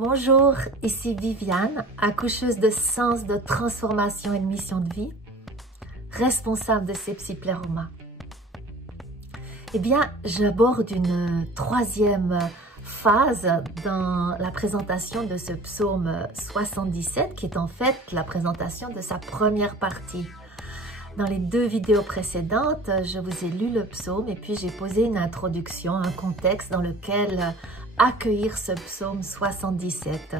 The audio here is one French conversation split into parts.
Bonjour, ici Viviane, accoucheuse de sens, de transformation et de mission de vie, responsable de Sepsi-Pleroma. Eh bien, j'aborde une troisième phase dans la présentation de ce psaume 77, qui est en fait la présentation de sa première partie. Dans les deux vidéos précédentes, je vous ai lu le psaume et puis j'ai posé une introduction, un contexte dans lequel accueillir ce psaume 77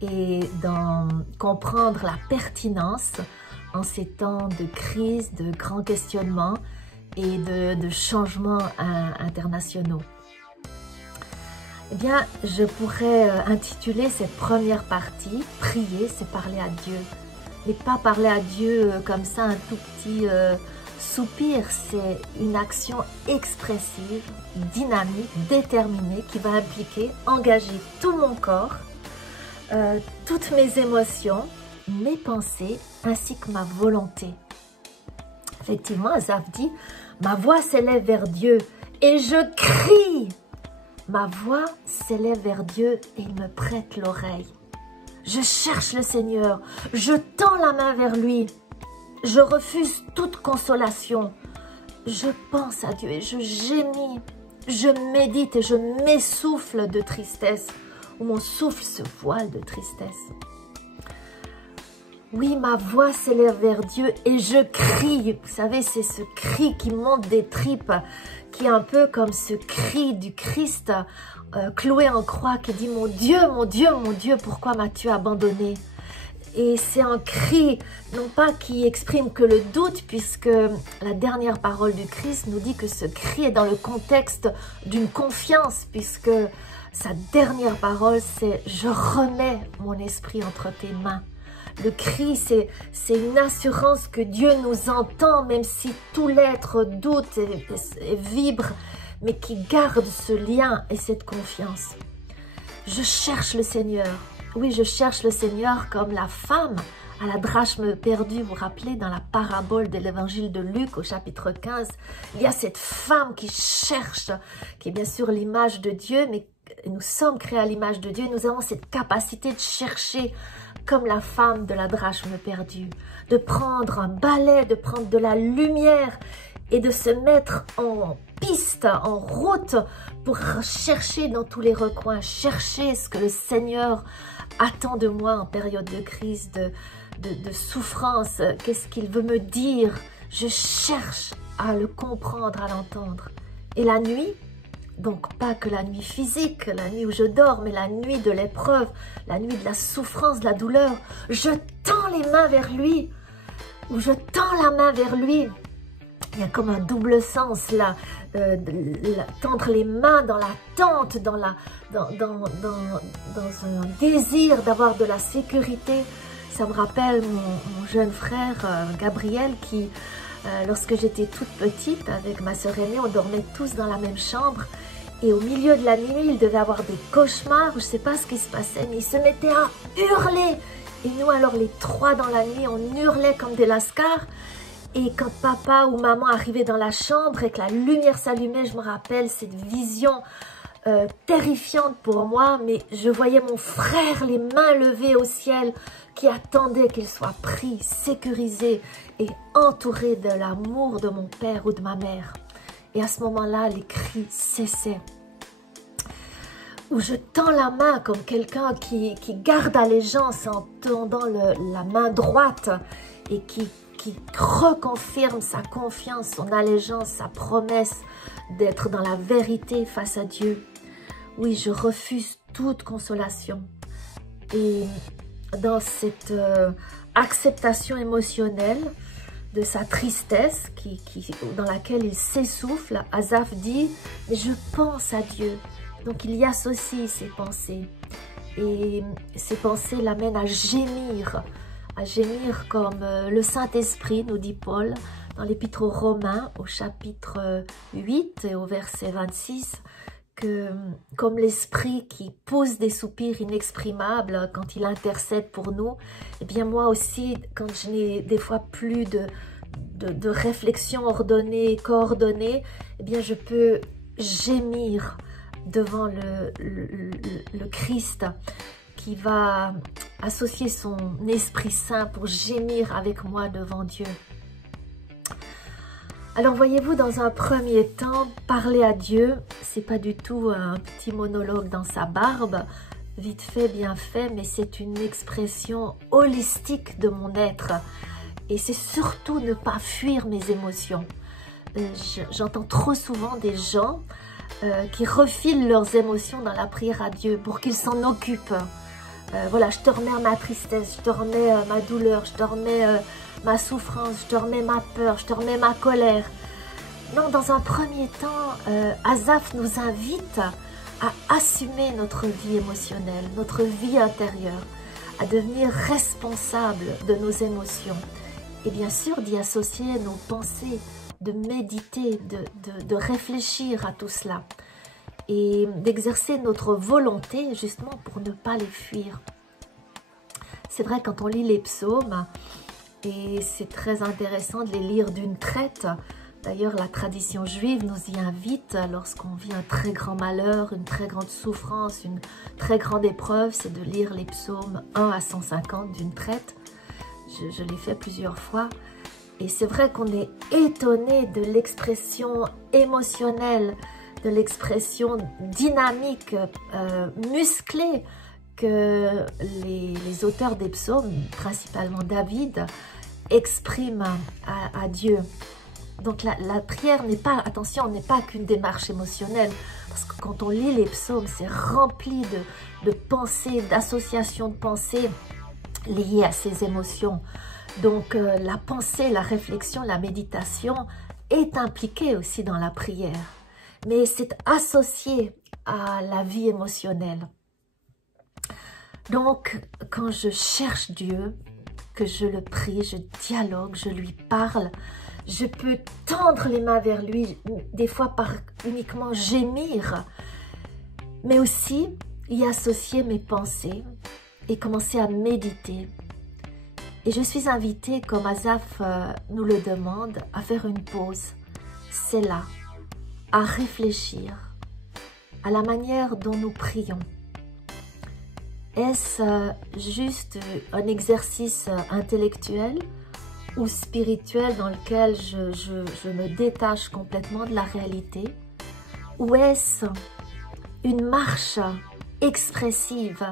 et d'en comprendre la pertinence en ces temps de crise, de grands questionnements et de changements internationaux. Eh bien, je pourrais intituler cette première partie « Prier, c'est parler à Dieu ». Mais pas parler à Dieu comme ça, un tout petit soupir, c'est une action expressive, dynamique, déterminée, qui va impliquer, engager tout mon corps, toutes mes émotions, mes pensées, ainsi que ma volonté. Effectivement, Asaph dit, ma voix s'élève vers Dieu et je crie. Ma voix s'élève vers Dieu et il me prête l'oreille. Je cherche le Seigneur, je tends la main vers lui, je refuse toute consolation. Je pense à Dieu et je gémis, je médite et je m'essouffle de tristesse, ou mon souffle se voile de tristesse. Oui, ma voix s'élève vers Dieu et je crie. Vous savez, c'est ce cri qui monte des tripes, qui est un peu comme ce cri du Christ cloué en croix, qui dit « Mon Dieu, mon Dieu, mon Dieu, pourquoi m'as-tu abandonné ?» Et c'est un cri, non pas qui exprime que le doute, puisque la dernière parole du Christ nous dit que ce cri est dans le contexte d'une confiance, puisque sa dernière parole, c'est « Je remets mon esprit entre tes mains ». Le cri, c'est une assurance que Dieu nous entend, même si tout l'être doute et vibre, mais qui garde ce lien et cette confiance. Je cherche le Seigneur. Oui, je cherche le Seigneur comme la femme à la drachme perdue. Vous vous rappelez, dans la parabole de l'évangile de Luc au chapitre 15, il y a cette femme qui cherche, qui est bien sûr l'image de Dieu, mais nous sommes créés à l'image de Dieu. Nous avons cette capacité de chercher comme la femme de la drachme perdue, de prendre un balai, de prendre de la lumière et de se mettre en piste, en route pour chercher dans tous les recoins, chercher ce que le Seigneur attend de moi en période de crise, de souffrance. Qu'est-ce qu'il veut me dire? Je cherche à le comprendre, à l'entendre. Et la nuit, donc pas que la nuit physique, la nuit où je dors, mais la nuit de l'épreuve, la nuit de la souffrance, de la douleur, je tends les mains vers lui, ou je tends la main vers lui. Il y a comme un double sens là, tendre les mains dans l'attente, dans un désir d'avoir de la sécurité. Ça me rappelle mon jeune frère Gabriel qui, lorsque j'étais toute petite, avec ma sœur aînée, on dormait tous dans la même chambre. Et au milieu de la nuit, il devait avoir des cauchemars, je ne sais pas ce qui se passait, mais il se mettait à hurler. Et nous, alors les trois dans la nuit, on hurlait comme des lascars. Et quand papa ou maman arrivaient dans la chambre et que la lumière s'allumait, je me rappelle cette vision terrifiante pour moi, mais je voyais mon frère les mains levées au ciel qui attendait qu'il soit pris, sécurisé et entouré de l'amour de mon père ou de ma mère. Et à ce moment-là, les cris cessaient. Où je tends la main comme quelqu'un qui garde allégeance en tendant la main droite et qui reconfirme sa confiance, son allégeance, sa promesse d'être dans la vérité face à Dieu. Oui, je refuse toute consolation. Et dans cette acceptation émotionnelle de sa tristesse dans laquelle il s'essouffle, Asaph dit « Mais je pense à Dieu ». Donc il y associe ses pensées. Et ces pensées l'amènent à gémir comme le Saint-Esprit, nous dit Paul, dans l'Épître aux Romains, au chapitre 8 et au verset 26, que comme l'Esprit qui pousse des soupirs inexprimables quand il intercède pour nous, eh bien moi aussi, quand je n'ai des fois plus de réflexion ordonnée, coordonnée, eh bien je peux gémir devant le Christ. qui va associer son Esprit Saint pour gémir avec moi devant Dieu. Alors voyez-vous, dans un premier temps, parler à Dieu, c'est pas du tout un petit monologue dans sa barbe, vite fait, bien fait, mais c'est une expression holistique de mon être. Et c'est surtout ne pas fuir mes émotions. J'entends trop souvent des gens qui refilent leurs émotions dans la prière à Dieu pour qu'il s'en occupe. Voilà, je te remets ma tristesse, je te remets ma douleur, je te remets ma souffrance, je te remets ma peur, je te remets ma colère. Non, dans un premier temps, Asaph nous invite à assumer notre vie émotionnelle, notre vie intérieure, à devenir responsable de nos émotions. Et bien sûr, d'y associer nos pensées, de méditer, de réfléchir à tout cela. Et d'exercer notre volonté justement pour ne pas les fuir. C'est vrai, quand on lit les psaumes, et c'est très intéressant de les lire d'une traite. D'ailleurs, la tradition juive nous y invite lorsqu'on vit un très grand malheur, une très grande souffrance, une très grande épreuve, c'est de lire les psaumes 1 à 150 d'une traite. Je l'ai fait plusieurs fois. Et c'est vrai qu'on est étonné de l'expression émotionnelle, de l'expression dynamique, musclée que les auteurs des psaumes, principalement David, expriment à Dieu. Donc la prière n'est pas, attention, n'est pas qu'une démarche émotionnelle, parce que quand on lit les psaumes, c'est rempli de pensées, d'associations de pensées liées à ces émotions. Donc la pensée, la réflexion, la méditation est impliquée aussi dans la prière. Mais c'est associé à la vie émotionnelle. Donc, quand je cherche Dieu, que je le prie, je dialogue, je lui parle, je peux tendre les mains vers lui, des fois par uniquement gémir, mais aussi y associer mes pensées et commencer à méditer. Et je suis invitée, comme Asaph nous le demande, à faire une pause. C'est là, à réfléchir à la manière dont nous prions. Est-ce juste un exercice intellectuel ou spirituel dans lequel je me détache complètement de la réalité? Ou est-ce une marche expressive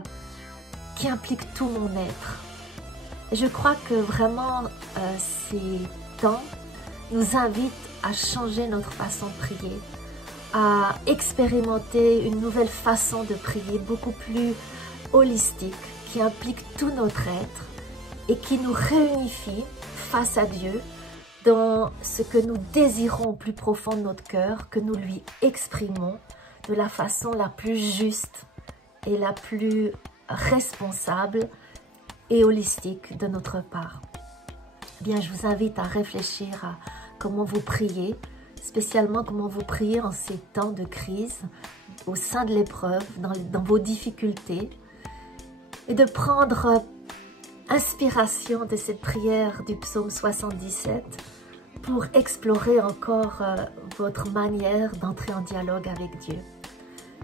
qui implique tout mon être? Et je crois que vraiment ces temps nous invitent à changer notre façon de prier, à expérimenter une nouvelle façon de prier, beaucoup plus holistique, qui implique tout notre être et qui nous réunifie face à Dieu dans ce que nous désirons au plus profond de notre cœur, que nous lui exprimons de la façon la plus juste et la plus responsable et holistique de notre part. Bien, je vous invite à réfléchir à comment vous priez, spécialement comment vous priez en ces temps de crise, au sein de l'épreuve, dans vos difficultés, et de prendre inspiration de cette prière du psaume 77 pour explorer encore votre manière d'entrer en dialogue avec Dieu.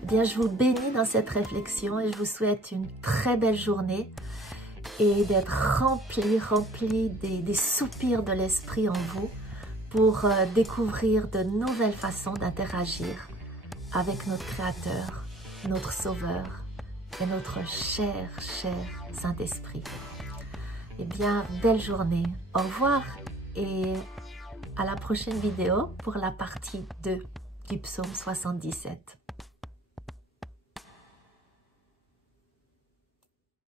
Eh bien, je vous bénis dans cette réflexion et je vous souhaite une très belle journée et d'être rempli des soupirs de l'esprit en vous pour découvrir de nouvelles façons d'interagir avec notre Créateur, notre Sauveur et notre cher Saint-Esprit. Eh bien, belle journée. Au revoir et à la prochaine vidéo pour la partie 2 du psaume 77.